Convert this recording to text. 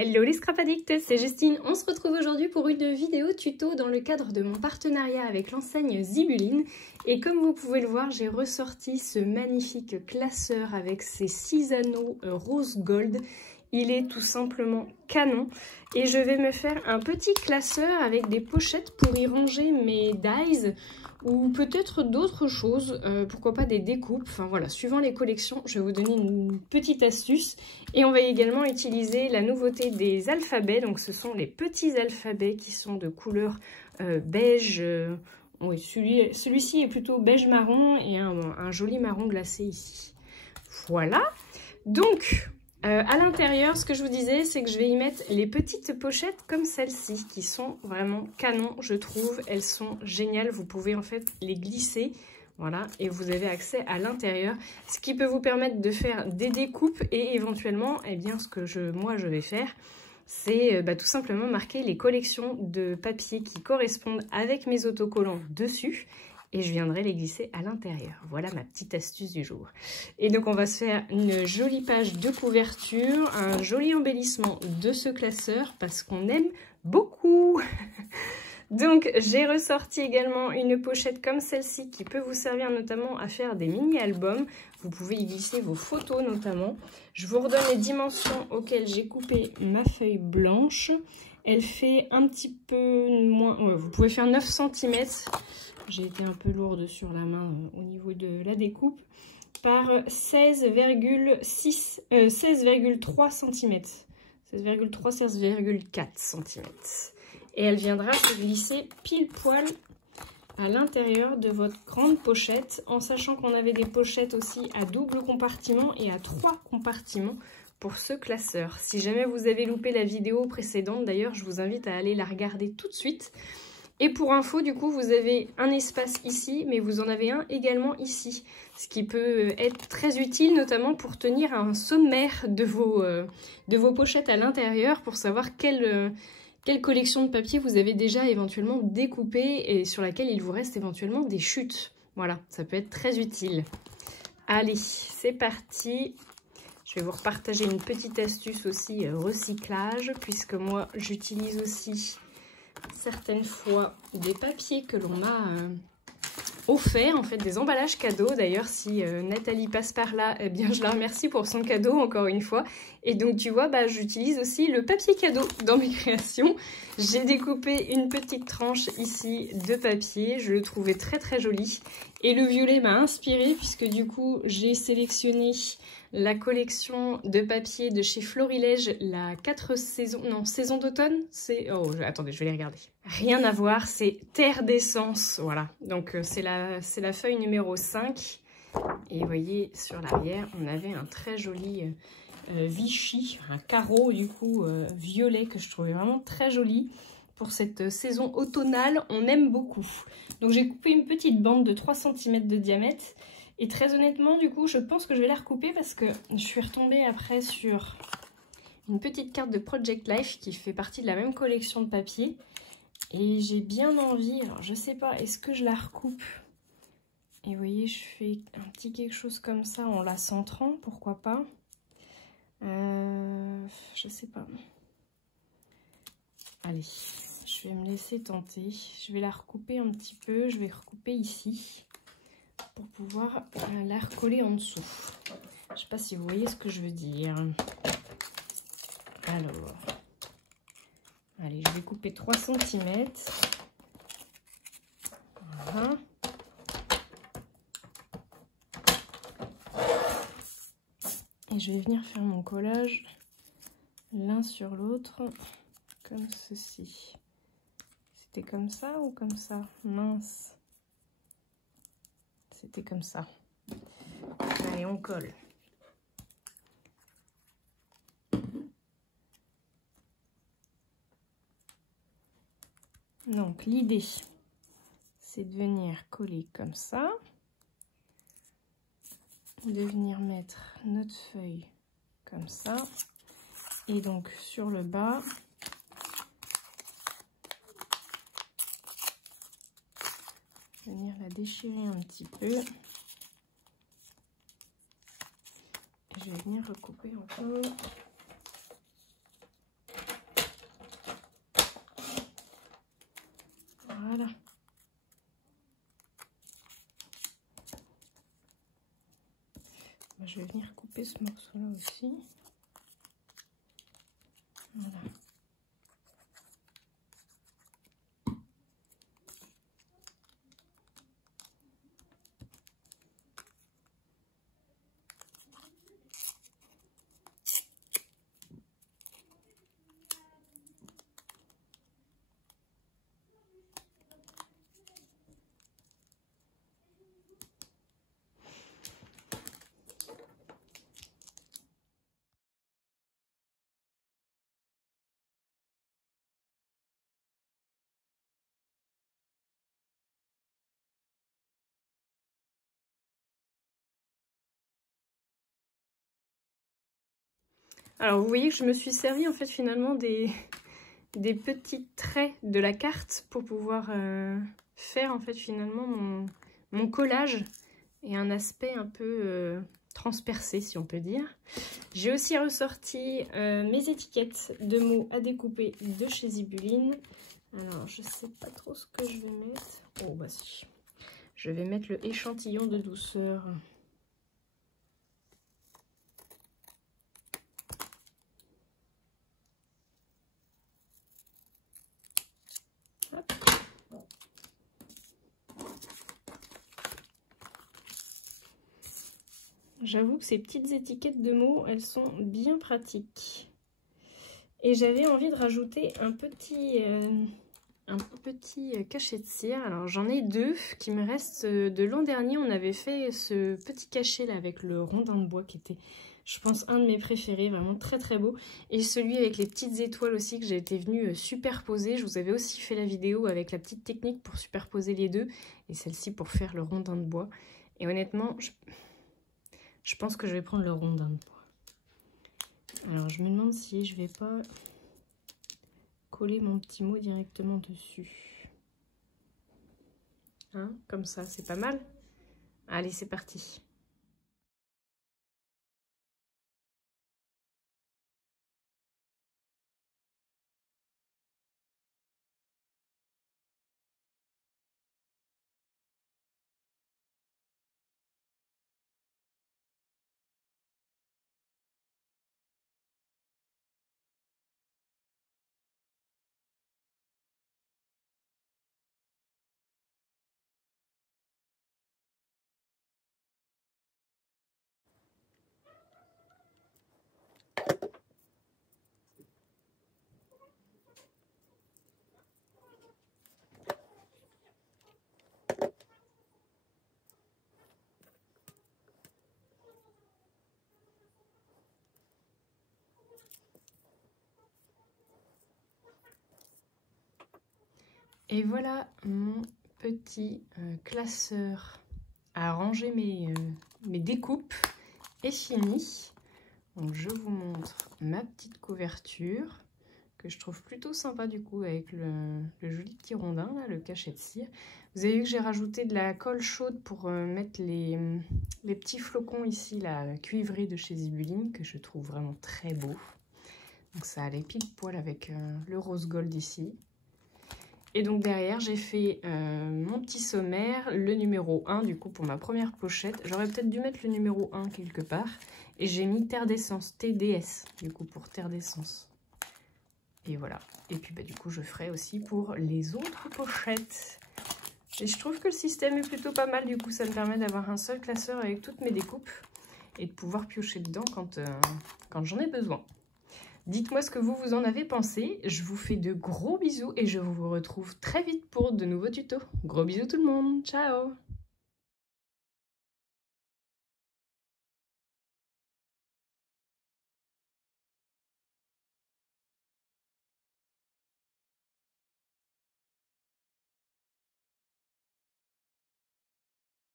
Hello les scrap addicts, c'est Justine. On se retrouve aujourd'hui pour une vidéo tuto dans le cadre de mon partenariat avec l'enseigne Zibuline. Et comme vous pouvez le voir, j'ai ressorti ce magnifique classeur avec ses 6 anneaux rose gold. Il est tout simplement canon. Et je vais me faire un petit classeur avec des pochettes pour y ranger mes dies ou peut-être d'autres choses, pourquoi pas des découpes. Enfin voilà, suivant les collections, je vais vous donner une petite astuce. Et on va également utiliser la nouveauté des alphabets. Donc ce sont les petits alphabets qui sont de couleur beige. Oui, celui-ci est plutôt beige marron et un joli marron glacé ici. Voilà. Donc à l'intérieur, ce que je vous disais, c'est que je vais y mettre les petites pochettes comme celle-ci, qui sont vraiment canon, je trouve. Elles sont géniales, vous pouvez en fait les glisser, voilà, et vous avez accès à l'intérieur, ce qui peut vous permettre de faire des découpes et éventuellement, eh bien, ce que moi je vais faire, c'est tout simplement marquer les collections de papier qui correspondent avec mes autocollants dessus. Et je viendrai les glisser à l'intérieur. Voilà ma petite astuce du jour. Et donc on va se faire une jolie page de couverture, un joli embellissement de ce classeur parce qu'on aime beaucoup. Donc j'ai ressorti également une pochette comme celle-ci qui peut vous servir notamment à faire des mini-albums. Vous pouvez y glisser vos photos notamment. Je vous redonne les dimensions auxquelles j'ai coupé ma feuille blanche. Elle fait un petit peu moins... Ouais, vous pouvez faire 9 cm. J'ai été un peu lourde sur la main au niveau de la découpe. Par 16,3 cm. 16,4 cm. Et elle viendra se glisser pile poil à l'intérieur de votre grande pochette, en sachant qu'on avait des pochettes aussi à double compartiment et à 3 compartiments pour ce classeur. Si jamais vous avez loupé la vidéo précédente, d'ailleurs, je vous invite à aller la regarder tout de suite. Et pour info, du coup, vous avez un espace ici, mais vous en avez un également ici. Ce qui peut être très utile, notamment pour tenir un sommaire de vos pochettes à l'intérieur, pour savoir quelle collection de papier vous avez déjà éventuellement découpé et sur laquelle il vous reste éventuellement des chutes. Voilà, ça peut être très utile. Allez, c'est parti. Je vais vous repartager une petite astuce aussi recyclage, puisque moi, j'utilise aussi certaines fois des papiers que l'on m'a offert, en fait des emballages cadeaux. D'ailleurs, si Nathalie passe par là, eh bien je la remercie pour son cadeau encore une fois. Et donc tu vois, j'utilise aussi le papier cadeau dans mes créations. J'ai découpé une petite tranche ici de papier, je le trouvais très très joli. Et le violet m'a inspiré puisque du coup j'ai sélectionné la collection de papier de chez Florilège, la 4 saisons, non, saison d'automne, c'est... Oh, attendez, je vais les regarder. Rien à voir, c'est Terre d'essence, voilà. Donc c'est la feuille numéro 5. Et vous voyez, sur l'arrière, on avait un très joli Vichy, un carreau du coup violet que je trouvais vraiment très joli. Pour cette saison automnale, on aime beaucoup. Donc j'ai coupé une petite bande de 3 cm de diamètre. Et très honnêtement, du coup, je pense que je vais la recouper parce que je suis retombée après sur une petite carte de Project Life qui fait partie de la même collection de papier. Et j'ai bien envie, alors je sais pas, est-ce que je la recoupe? Et vous voyez, je fais un petit quelque chose comme ça en la centrant, pourquoi pas? Je sais pas. Allez, je vais me laisser tenter. Je vais la recouper un petit peu, je vais recouper ici pour pouvoir la recoller en dessous. Je sais pas si vous voyez ce que je veux dire. Alors, allez, je vais couper 3 cm. Voilà. Et je vais venir faire mon collage l'un sur l'autre, comme ceci. C'était comme ça ou comme ça? Mince. C'était comme ça. Allez, on colle. Donc, l'idée, c'est de venir coller comme ça. De venir mettre notre feuille comme ça. Et donc, sur le bas, venir la déchirer un petit peu. Je vais venir recouper encore Je vais venir couper ce morceau-là aussi. Voilà. Alors vous voyez que je me suis servi en fait finalement des petits traits de la carte pour pouvoir faire en fait finalement mon collage et un aspect un peu transpercé si on peut dire. J'ai aussi ressorti mes étiquettes de mots à découper de chez Zibuline. Alors je sais pas trop ce que je vais mettre. Oh bah si. Je vais mettre le échantillon de douceur. J'avoue que ces petites étiquettes de mots, elles sont bien pratiques. Et j'avais envie de rajouter un petit cachet de cire. Alors j'en ai deux qui me restent de l'an dernier. On avait fait ce petit cachet là avec le rondin de bois qui était, je pense, un de mes préférés, vraiment très très beau. Et celui avec les petites étoiles aussi que j'ai été venue superposer. Je vous avais aussi fait la vidéo avec la petite technique pour superposer les deux. Et celle-ci pour faire le rondin de bois. Et honnêtement, je pense que je vais prendre le rondin de bois. Alors je me demande si je vais pas coller mon petit mot directement dessus. Hein, comme ça, c'est pas mal. Allez, c'est parti. Et voilà mon petit classeur à ranger mes découpes est fini. Donc je vous montre ma petite couverture que je trouve plutôt sympa du coup avec le joli petit rondin, là, le cachet de cire. Vous avez vu que j'ai rajouté de la colle chaude pour mettre les petits flocons ici, la cuivrée de chez Zibuline, que je trouve vraiment très beau. Donc ça allait pile poil avec le rose gold ici. Et donc derrière, j'ai fait mon petit sommaire, le numéro 1 du coup pour ma première pochette. J'aurais peut-être dû mettre le numéro 1 quelque part. Et j'ai mis Terre d'essence, TDS, du coup pour Terre d'essence. Et voilà. Et puis bah, du coup, je ferai aussi pour les autres pochettes. Et je trouve que le système est plutôt pas mal. Du coup, ça me permet d'avoir un seul classeur avec toutes mes découpes. Et de pouvoir piocher dedans quand j'en ai besoin. Dites-moi ce que vous en avez pensé. Je vous fais de gros bisous et je vous retrouve très vite pour de nouveaux tutos. Gros bisous tout le monde. Ciao!